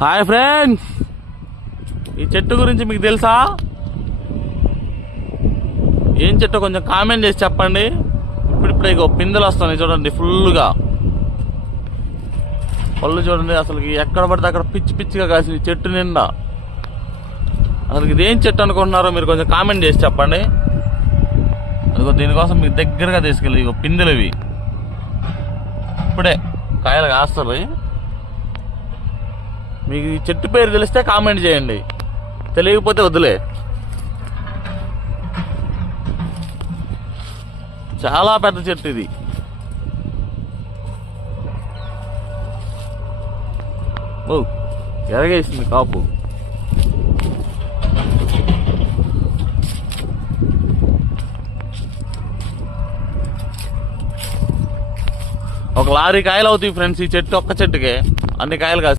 Hi friends, ఈ చెట్టు గురించి మీకు తెలుసా? ఏం చెట్టు కొంచెం కామెంట్ చేసి చెప్పండి. ఇప్పుడిప్పుడే ఇగో పిందెలు వస్తున్నాయి చూడండి, ఫుల్గా పళ్ళు చూడండి. అసలు ఎక్కడ పడితే అక్కడ పిచ్చి పిచ్చిగా కాసిన ఈ చెట్టు నిండా. అసలు ఇదేం చెట్టు అనుకుంటున్నారో మీరు కొంచెం కామెంట్ చేసి చెప్పండి. అదిగో దీనికోసం మీకు దగ్గరగా తీసుకెళ్ళి ఇగో పిందెలు ఇవి ఇప్పుడే కాయలు కాస్తాయి. మీకు ఈ చెట్టు పేరు తెలిస్తే కామెంట్ చేయండి, తెలియకపోతే వద్దులే. చాలా పెద్ద చెట్టు ఇది. ఓ ఎరగేసింది కాపు. ఒక లారీ కాయలు అవుతాయి ఫ్రెండ్స్ ఈ చెట్టు, ఒక్క చెట్టుకే అన్ని కాయలు కాస్తాయి.